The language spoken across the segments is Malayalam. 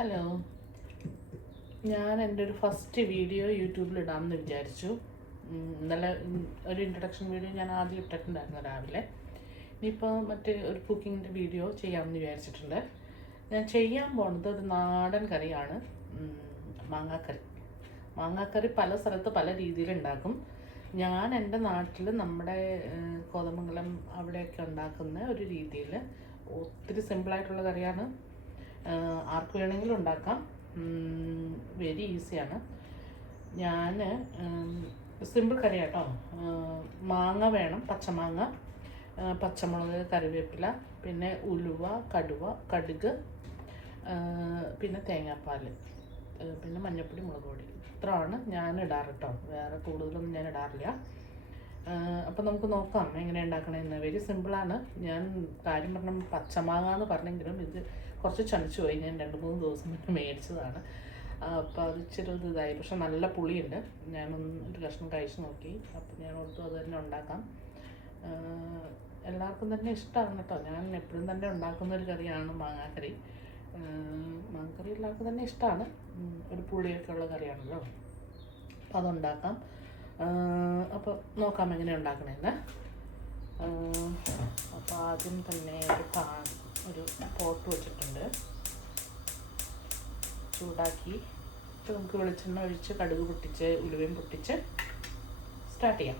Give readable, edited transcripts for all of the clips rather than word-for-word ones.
ഹലോ, ഞാൻ എൻ്റെ ഒരു ഫസ്റ്റ് വീഡിയോ യൂട്യൂബിൽ ഇടാമെന്ന് വിചാരിച്ചു. ഇന്നലെ ഒരു ഇൻട്രഡക്ഷൻ വീഡിയോ ഞാൻ ആദ്യം ഇട്ടിട്ടുണ്ടായിരുന്നു രാവിലെ. ഇനിയിപ്പോൾ മറ്റേ ഒരു കുക്കിങ്ങിൻ്റെ വീഡിയോ ചെയ്യാമെന്ന് വിചാരിച്ചിട്ടുണ്ട്. ഞാൻ ചെയ്യാൻ പോകുന്നത് ഒരു നാടൻ കറിയാണ്, മാങ്ങാക്കറി. മാങ്ങാക്കറി പല സ്ഥലത്ത് പല രീതിയിലുണ്ടാക്കും. ഞാൻ എൻ്റെ നാട്ടിൽ നമ്മുടെ കോതമംഗലം അവിടെയൊക്കെ ഉണ്ടാക്കുന്ന ഒരു രീതിയിൽ ഒത്തിരി സിമ്പിളായിട്ടുള്ള കറിയാണ്. ആർക്ക് വേണമെങ്കിലും ഉണ്ടാക്കാം, വെരി ഈസിയാണ്. ഞാൻ സിമ്പിൾ കറി കേട്ടോ. മാങ്ങ വേണം, പച്ചമാങ്ങ, പച്ചമുളക്, കറിവേപ്പില, പിന്നെ ഉലുവ, കടുവ, കടുക്, പിന്നെ തേങ്ങാപ്പാൽ, പിന്നെ മഞ്ഞൾപ്പൊടി, മുളക് പൊടി. ഇത്രയാണ് ഞാൻ ഇടാറ് കേട്ടോ. വേറെ കൂടുതലൊന്നും ഞാൻ ഇടാറില്ല. അപ്പം നമുക്ക് നോക്കാം എങ്ങനെ ഉണ്ടാക്കണമെന്ന്. വെരി സിമ്പിളാണ്. ഞാൻ കാര്യം പറഞ്ഞ പച്ചമാങ്ങ എന്ന് പറഞ്ഞെങ്കിലും ഇത് കുറച്ച് ചണിച്ചു പോയി. ഞാൻ 2-3 ദിവസം മുന്നേ മേടിച്ചതാണ്. അപ്പോൾ അത് ഇച്ചിരി ഇതായി, പക്ഷെ നല്ല പുളിയുണ്ട്. ഞാനൊന്ന് ഒരു കഷ്ണം കഴിച്ച് നോക്കി. അപ്പോൾ ഞാൻ ഓർത്തു അത് തന്നെ ഉണ്ടാക്കാം. എല്ലാവർക്കും തന്നെ ഇഷ്ടമാണ് കേട്ടോ. ഞാൻ എപ്പോഴും തന്നെ ഉണ്ടാക്കുന്നൊരു കറിയാണ് മാങ്ങാക്കറി. മാങ്ങാക്കറി എല്ലാവർക്കും തന്നെ ഇഷ്ടമാണ്. ഒരു പുളിയൊക്കെ ഉള്ള കറിയാണല്ലോ, അപ്പോൾ അതുണ്ടാക്കാം. അപ്പോൾ നോക്കാം എങ്ങനെ ഉണ്ടാക്കണമെന്ന്. അപ്പോൾ ആദ്യം തന്നെ ഒരു പോട്ട് വെച്ചിട്ടുണ്ട്. ചൂടാക്കി നമുക്ക് വെളിച്ചെണ്ണ ഒഴിച്ച് കടുക് പൊട്ടിച്ച് ഉലുവയും പൊട്ടിച്ച് സ്റ്റാർട്ട് ചെയ്യാം.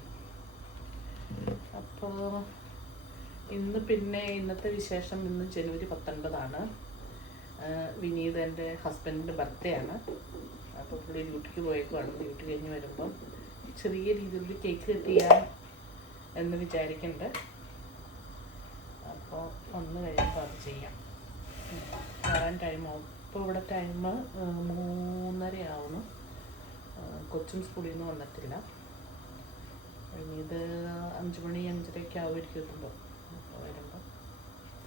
അപ്പോൾ ഇന്നത്തെ വിശേഷം, ഇന്ന് ജനുവരി 19 വിനീത് എൻ്റെ ഹസ്ബൻഡിൻ്റെ ബർത്ത്ഡേ ആണ്. അപ്പോൾ പുള്ളി ഡ്യൂട്ടിക്ക് പോയേക്കുവാണ്. ഡ്യൂട്ടി കഴിഞ്ഞ് വരുമ്പം ചെറിയ രീതിയിലൊരു കേക്ക് കട്ട് ചെയ്യാം എന്ന് വിചാരിക്കുന്നുണ്ട്. അപ്പോൾ വന്ന് കഴിയുമ്പോൾ അത് ചെയ്യാം. വരാൻ ടൈമാവും. ഇപ്പോൾ ഇവിടെ ടൈം 3:30 ആവുന്നു. കൊച്ചും സ്കൂളിൽ നിന്ന് വന്നിട്ടില്ല. ഇത് 5 മണി 5:30 ആവുമായിരിക്കും എത്തുമ്പോൾ. അപ്പോൾ വരുമ്പോൾ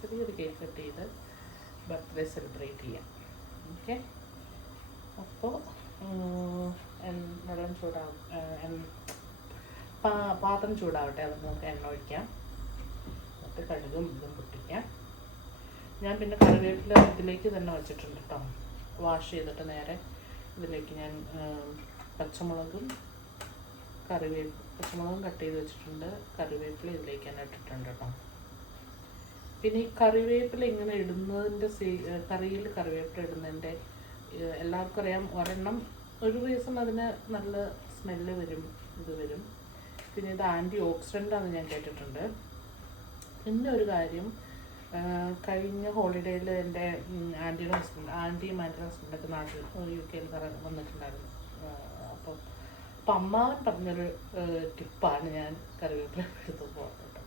ചെറിയൊരു കേക്ക് കട്ട് ചെയ്ത് ബർത്ത്ഡേ സെലിബ്രേറ്റ് ചെയ്യാം. ഓക്കെ. അപ്പോൾ വെള്ളം ചൂടാവും, പാത്രം ചൂടാവട്ടെ. അത് നമുക്ക് എണ്ണ ഒഴിക്കാം. എന്നിട്ട് കടുകും ഇതും പൊട്ടിക്കാം. ഞാൻ പിന്നെ കറിവേപ്പില ഇതിലേക്ക് തന്നെ വെച്ചിട്ടുണ്ട് കേട്ടോ. വാഷ് ചെയ്തിട്ട് നേരെ ഇതിലേക്ക് ഞാൻ പച്ചമുളകും കട്ട് ചെയ്ത് വെച്ചിട്ടുണ്ട്. കറിവേപ്പില ഇതിലേക്ക് തന്നെ ഇട്ടിട്ടുണ്ട് കേട്ടോ. പിന്നെ ഈ കറിവേപ്പില ഇങ്ങനെ ഇടുന്നതിൻ്റെ കറിയിൽ കറിവേപ്പില ഇടുന്നതിൻ്റെ എല്ലാവർക്കും അറിയാം. ഒരെണ്ണം ഒരു റീസൺ അതിന് നല്ല സ്മെല്ല് വരും, ഇത് വരും. പിന്നെ ഇത് ആൻറ്റി ഓക്സിഡൻ്റാണെന്ന് ഞാൻ കേട്ടിട്ടുണ്ട്. പിന്നെ ഒരു കാര്യം, കഴിഞ്ഞ ഹോളിഡേയിൽ എൻ്റെ ആൻറ്റിയും ആൻറ്റിയുടെ ഹസ്ബൻഡൊക്കെ നാട്ടിൽ UK വന്നിട്ടുണ്ടായിരുന്നു. അപ്പോൾ അമ്മാവൻ പറഞ്ഞൊരു ടിപ്പാണ് ഞാൻ കറിവേപ്പില എടുത്ത് പോകുന്നത് കേട്ടോ.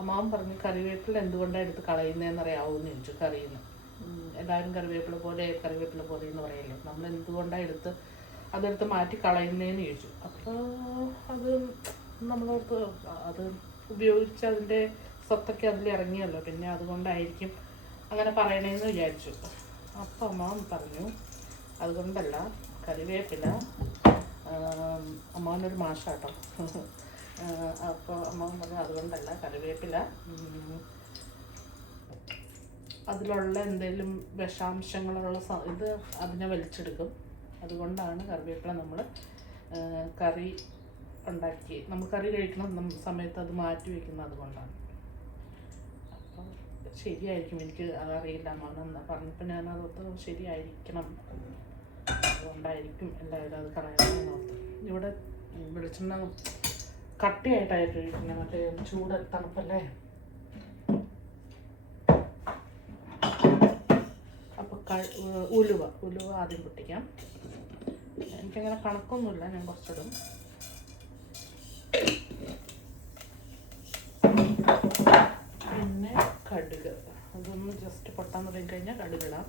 അമ്മാവൻ പറഞ്ഞു, കറിവേപ്പില എന്തുകൊണ്ടാണ് എടുത്ത് കളയുന്നതെന്നറിയാവുമെന്ന് ചോദിച്ചു. കറിയിൽ നിന്ന് എല്ലാവരും കറിവേപ്പില പോലെ എന്ന് പറയല്ലോ. നമ്മൾ എന്തുകൊണ്ടാണ് അതെടുത്ത് മാറ്റി കളയുന്നതെന്ന് ചോദിച്ചു. അപ്പോൾ അത് നമ്മളോർത്ത് അത് ഉപയോഗിച്ച് അതിൻ്റെ സത്തൊക്കെ അതിൽ ഇറങ്ങിയല്ലോ, പിന്നെ അതുകൊണ്ടായിരിക്കും അങ്ങനെ പറയണേന്ന് വിചാരിച്ചു. അപ്പോൾ അമ്മാവൻ പറഞ്ഞു, അതുകൊണ്ടല്ല, കറിവേപ്പില, അമ്മാവനൊരു മാഷാട്ടോ. അപ്പോൾ അമ്മാവൻ പറഞ്ഞു, അതുകൊണ്ടല്ല, കറിവേപ്പില അതിലുള്ള എന്തെങ്കിലും വിഷാംശങ്ങളുള്ള ഇത് അതിനെ വലിച്ചെടുക്കും. അതുകൊണ്ടാണ് കറിവേപ്പില നമ്മൾ കറി കഴിക്കുന്ന സമയത്ത് അത് മാറ്റി വയ്ക്കുന്നത്. അതുകൊണ്ടാണ്. അപ്പം ശരിയായിരിക്കും, എനിക്ക് അതറിയില്ല. അമ്മ പറഞ്ഞപ്പോൾ ഞാനതൊത്ത് ശരിയായിരിക്കണം, അതുകൊണ്ടായിരിക്കും എല്ലാവരും അത് കളയണമെന്ന് ഓർത്ത്. ഇവിടെ വെളിച്ചെണ്ണ കട്ടിയായിട്ടായിട്ട് കഴിക്കുന്നത്, മറ്റേ ചൂട് തണുപ്പല്ലേ. ഉലുവ ആദ്യം പൊട്ടിക്കാം. എനിക്കങ്ങനെ കണക്കൊന്നുമില്ല, ഞാൻ കുറച്ചിടും. പിന്നെ കടുക്, അതൊന്ന് ജസ്റ്റ് പൊട്ടാൻ തുടങ്ങി കഴിഞ്ഞാൽ കടുകിടാം.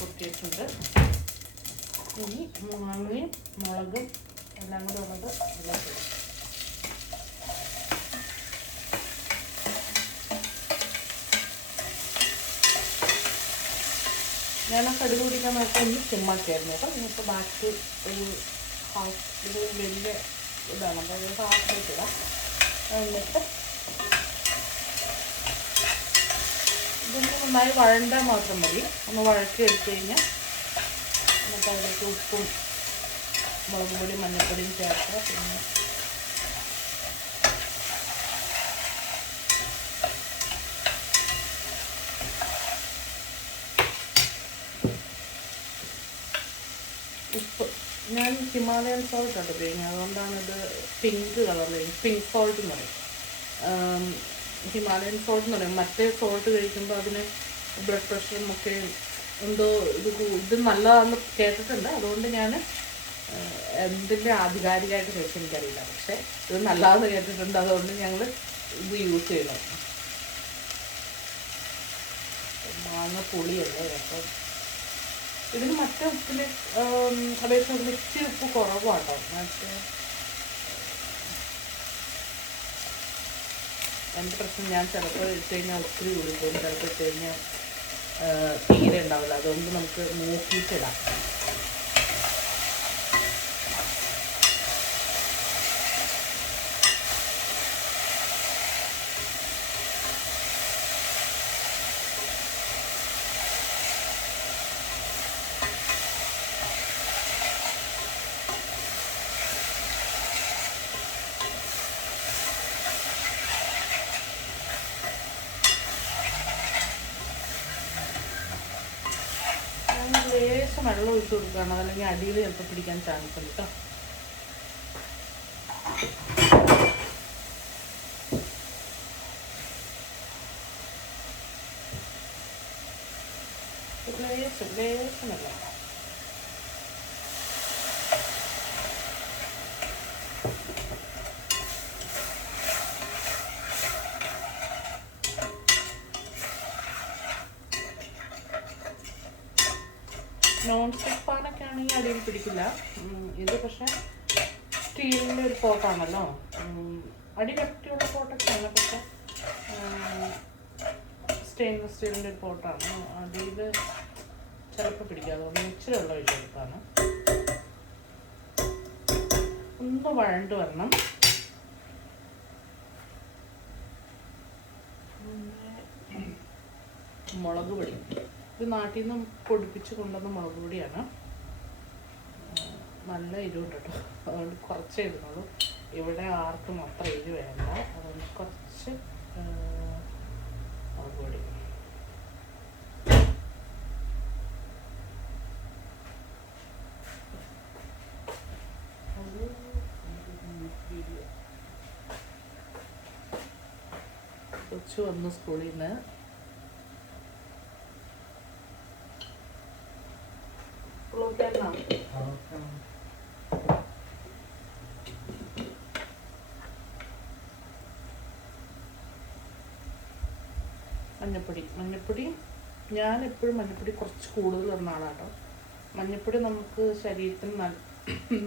പൊട്ടിയിട്ടുണ്ട്. ഇനി മാങ്ങയും മുളകും എല്ലാം കൂടെ ഉള്ളത് ഇതിലേക്ക് ഇടാം. ഞാൻ ആ കടുക് പിടിക്കാൻ നേരത്തെ ഒന്ന് സിമ്മാക്കിയായിരുന്നു കേട്ടോ. ഇനിയിപ്പോൾ ബാക്കി ഒരു ഇത് വലിയ ഇതാണ്, അതായത് ഹാഫിലേക്ക് ഇടാം. എന്നിട്ട് ഇതൊന്ന് നന്നായി വഴണ്ടാൽ മാത്രം മതി. ഒന്ന് വഴറ്റി എടുത്തു കഴിഞ്ഞാൽ എന്നിട്ട് അതിലേക്ക് ഉപ്പും മുളക് പൊടിയും മഞ്ഞൾപ്പൊടിയും ചേർക്കുക. പിന്നെ ഉപ്പ് ഞാൻ ഹിമാലയൻ സോൾട്ടാണ് ഉപയോഗിക്കുന്നത്, അതുകൊണ്ടാണ് ഇത് പിങ്ക് കളറിൽ പിങ്ക് സോൾട്ട് എന്ന് പറയും. ഹിമാലയൻ സോൾട്ട് എന്ന് പറയും. മറ്റേ സോൾട്ട് കഴിക്കുമ്പോൾ അതിന് ബ്ലഡ് പ്രഷറും ഒക്കെ എന്തോ ഇത് നല്ലതാണെന്ന് കേട്ടിട്ടുണ്ട്. അതുകൊണ്ട് ഞാൻ എന്തിൻ്റെ ആധികാരികമായിട്ട് കഴിച്ച് എനിക്കറിയില്ല, പക്ഷേ ഇത് നല്ലതാണെന്ന് കേട്ടിട്ടുണ്ട്. അതുകൊണ്ട് ഞങ്ങൾ ഇത് യൂസ് ചെയ്യണം. മാങ്ങ പുളിയല്ലേ, അപ്പം ഇതിന് മറ്റേ ഉപ്പിന് അപേക്ഷിച്ച് ഇച്ചിരി ഉപ്പ് കുറവാട്ടോ. മറ്റേ എൻ്റെ പ്രശ്നം, ഞാൻ ചിലപ്പോൾ ഇട്ട് കഴിഞ്ഞാൽ ഒത്തിരി കൂടിപ്പോകും, ചിലപ്പോൾ ഇട്ട് കഴിഞ്ഞാൽ തീരെ ഉണ്ടാവില്ല. അതുകൊണ്ട് നമുക്ക് നോക്കിയിട്ടിടാം. ലേശം വെള്ളം ഒഴിച്ച് കൊടുക്കുകയാണ്, അതല്ലെങ്കിൽ അടിയിൽ ചിലപ്പോൾ പിടിക്കാൻ ചാൻസ് ഉണ്ട് കേട്ടോ. ലേശം വെള്ളം. നോൺ സ്റ്റിക്ക് പാനൊക്കെ ആണെങ്കിൽ അടിയിൽ പിടിക്കില്ല. ഇത് പക്ഷേ സ്റ്റീലിൻ്റെ ഒരു പോട്ടാണല്ലോ, അടി കട്ടിയുള്ള പോട്ടൊക്കെയാണ്, പക്ഷേ സ്റ്റെയിൻലെസ് സ്റ്റീലിൻ്റെ ഒരു പോട്ടാണ്. അടിയിൽ ചിലപ്പോൾ പിടിക്കുക. അതുകൊണ്ട് ഇച്ചിരി വെള്ളം ഒഴിച്ച് കൊടുക്കാണ്. ഒന്ന് വഴണ്ട് വരണം. മുളക് പൊടി, ഇത് നാട്ടിൽ നിന്ന് പൊടിപ്പിച്ച് കൊണ്ടുവന്ന മുളക് പൊടിയാണ്. നല്ല എരിവുണ്ട് കേട്ടോ, അതുകൊണ്ട് കുറച്ചേ ഇടുന്നുള്ളൂ. ഇവിടെ ആർക്കും അത്ര എരിവ് വേണ്ട, അതുകൊണ്ട് കുറച്ച് മുളക് പൊടി. കൊച്ചു വന്നു സ്കൂളിൽ നിന്ന്. മഞ്ഞപ്പൊടി ഞാൻ എപ്പോഴും മഞ്ഞപ്പൊടി കുറച്ച് കൂടുതൽ ഇടുന്ന ആളാട്ടോ. മഞ്ഞപ്പൊടി നമുക്ക് ശരീരത്തിന്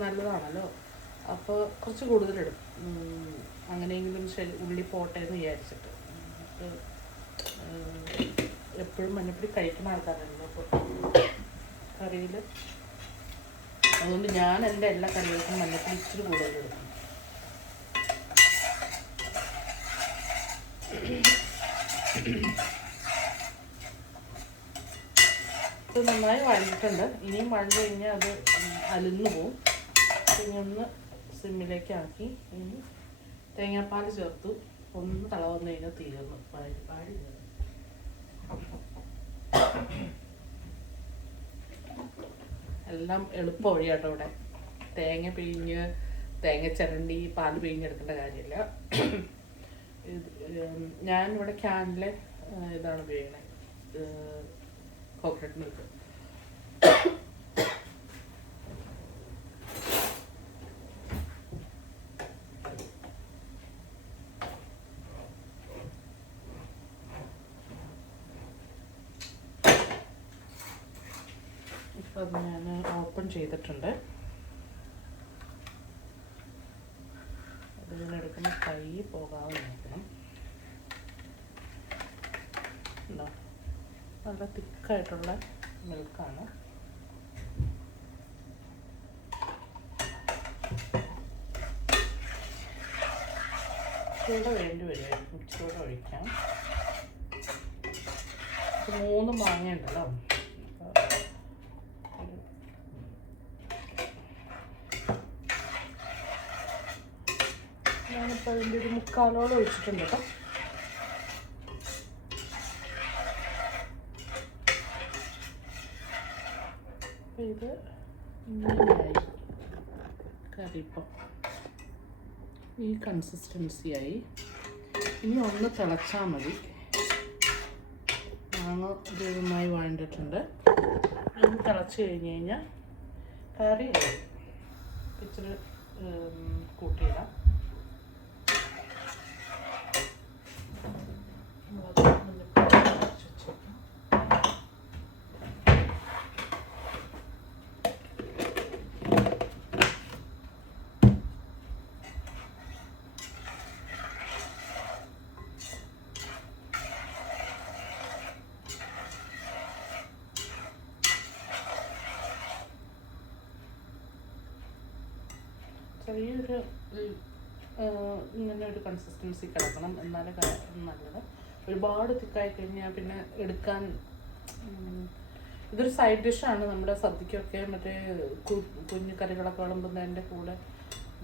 നല്ലതാണല്ലോ, അപ്പോൾ കുറച്ച് കൂടുതലിടും. അങ്ങനെയെങ്കിലും ഉള്ളി പോട്ടെ എന്ന് വിചാരിച്ചിട്ട്. എപ്പോഴും മഞ്ഞപ്പൊടി കഴിക്കുന്ന ആൾക്കാരാണല്ലോ അപ്പോൾ കറിയിൽ. അതുകൊണ്ട് ഞാൻ എൻ്റെ എല്ലാ കറികൾക്കും മഞ്ഞപ്പൊടി ഇച്ചിരി കൂടുതലെടുക്കും. ഇത് നന്നായി വഴഞ്ഞിട്ടുണ്ട്. ഇനിയും വഴഞ്ഞു കഴിഞ്ഞാൽ അത് അലിഞ്ഞു പോവും. പിന്നെ ഒന്ന് സിമ്മിലേക്ക് ആക്കി ഇനി തേങ്ങാപ്പാൽ ചേർത്തു. ഒന്ന് തള വന്നു കഴിഞ്ഞാൽ തീർന്നു. പാടി എല്ലാം എളുപ്പ വഴിയാട്ടോ. ഇവിടെ തേങ്ങ പിഴിഞ്ഞ് തേങ്ങ ചിരണ്ടി പാൽ പിഴിഞ്ഞെടുക്കേണ്ട കാര്യമില്ല. ഞാനിവിടെ ക്യാനിലെ ഇതാണ് ഉപയോഗിക്കുന്നത്, കോക്കനട്ട് മിൽക്ക്. ഇപ്പം അത് ഞാൻ ഓപ്പൺ ചെയ്തിട്ടുണ്ട്. അതിനെടുക്കുമ്പോൾ കൈ പോകാതെ നോക്കണം. നല്ല തിക്കായിട്ടുള്ള മിൽക്കാണ്. ചൂട് വേണ്ടി വരുമായിരിക്കും, ചൂട് ഒഴിക്കാം. 3 മാങ്ങ ഉണ്ടല്ലോ, ഞാനിപ്പോൾ അതിൻ്റെ ഒരു 3/4 ഒഴിച്ചിട്ടുണ്ട് കേട്ടോ. ഇത് ഇങ്ങനെയായി കറിയിപ്പം ഈ കൺസിസ്റ്റൻസിയായി. ഇനി ഒന്ന് തിളച്ചാൽ മതി. മാങ്ങ ദൈവമായി വഴണ്ടിട്ടുണ്ട്. ഒന്ന് തിളച്ച് കഴിഞ്ഞ് കഴിഞ്ഞാൽ കറി ഇച്ചിരി കൂട്ടിയിടാം. ചെറിയൊരു ഇങ്ങനെ ഒരു കൺസിസ്റ്റൻസി കിടക്കണം, എന്നാലേ നല്ലത്. ഒരുപാട് തിക്കായി കഴിഞ്ഞാൽ പിന്നെ എടുക്കാൻ. ഇതൊരു സൈഡ് ഡിഷാണ് നമ്മുടെ സദ്യക്കൊക്കെ. മറ്റേ കുഞ്ഞു കറികളൊക്കെ വിളമ്പുന്നതിൻ്റെ കൂടെ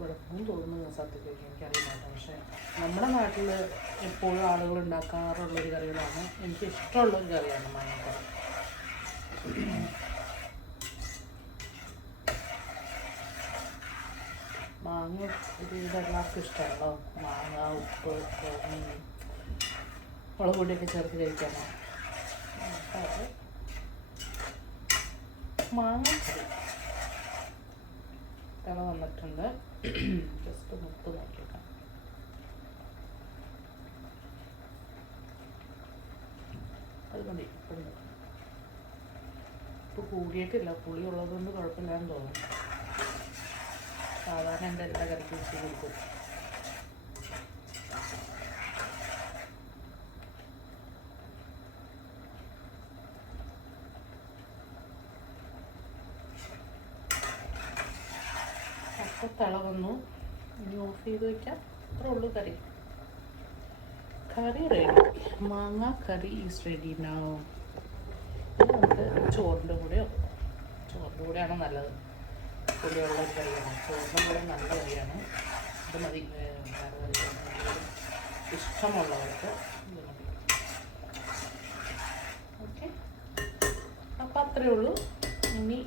വിളമ്പും തോന്നുന്നു സദ്യക്കൊക്കെ, എനിക്കറിയില്ല. പക്ഷേ നമ്മുടെ നാട്ടിൽ എപ്പോഴും ആളുകൾ ഉണ്ടാക്കാറുള്ളൊരു കറികളാണ്. എനിക്ക് ഇഷ്ടമുള്ളൊരു കറിയാണ് മാങ്ങക്കറി. മാങ്ങ ഒരു ഇതെല്ലാവർക്കും ഇഷ്ടമാണല്ലോ. മാങ്ങ, ഉപ്പ്, മുളക് പൊടിയൊക്കെ ചേർത്ത് കഴിക്കാനോ. അത് മാങ്ങക്കറി തിള വന്നിട്ടുണ്ട്. ജസ്റ്റ് മുത്ത് നോക്കിയേക്കാം. അത് മതി. ഉപ്പ് കൂടിയിട്ടില്ല, പുളി ഉള്ളതുകൊണ്ട് കുഴപ്പമില്ലാന്ന് തോന്നുന്നു. സാധാരണ എൻ്റെ എല്ലാ കറിക്കും ഉപ്പ് കൊടുക്കും. അപ്പോൾ തിള വന്നു. ഇനി ഓഫ് ചെയ്ത് വയ്ക്കാം. അത്രേ ഉള്ളൂ കറി. കറി റെഡി. മാങ്ങ കറി ഈസ് റെഡി നൗ. നമുക്ക് ചോറിൻ്റെ കൂടെയാണ് നല്ലത്. പുളിയുള്ള ഒരു കറിയാണ്. ചോറിൻ്റെ കൂടെ നല്ല കറിയാണ്. ഇത് മതി. വേറെ കറി ഇഷ്ടമുള്ളവർക്ക് ഇത് മതി. ഓക്കെ, അപ്പം അത്രയേ ഉള്ളൂ. ഇനി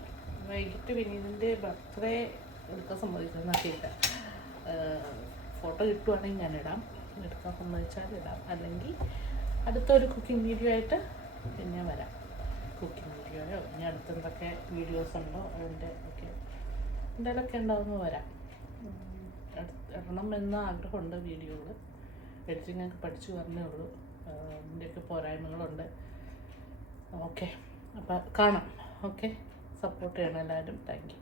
വൈകിട്ട് വിനീതിൻ്റെ ബർത്ത്ഡേ എടുക്കാൻ സമ്മതിക്കുന്നറിയില്ല. ഫോട്ടോ കിട്ടുവാണെങ്കിൽ ഞാനിടാം. എടുക്കാൻ സമ്മതിച്ചാൽ ഇടാം. അല്ലെങ്കിൽ അടുത്തൊരു കുക്കിംഗ് വീഡിയോ ആയിട്ട് പിന്നെ വരാം. കുക്കിംഗ് വീഡിയോയോ ഇനി അടുത്തെന്തൊക്കെ വീഡിയോസ് ഉണ്ടോ അതിൻ്റെ ഒക്കെ എന്തെങ്കിലുമൊക്കെ ഉണ്ടാവുമ്പോൾ വരാം. ഇടണം എന്ന ആഗ്രഹമുണ്ട് വീഡിയോകൾ. എഡിറ്റിങ്ങൊക്കെ പഠിച്ചു വരണേ ഉള്ളൂ. ഇതിൻ്റെയൊക്കെ പോരായ്മകളുണ്ട്. ഓക്കെ, അപ്പം കാണാം. ഓക്കെ, സപ്പോർട്ട് ചെയ്യണം എല്ലാവരും. Thank you.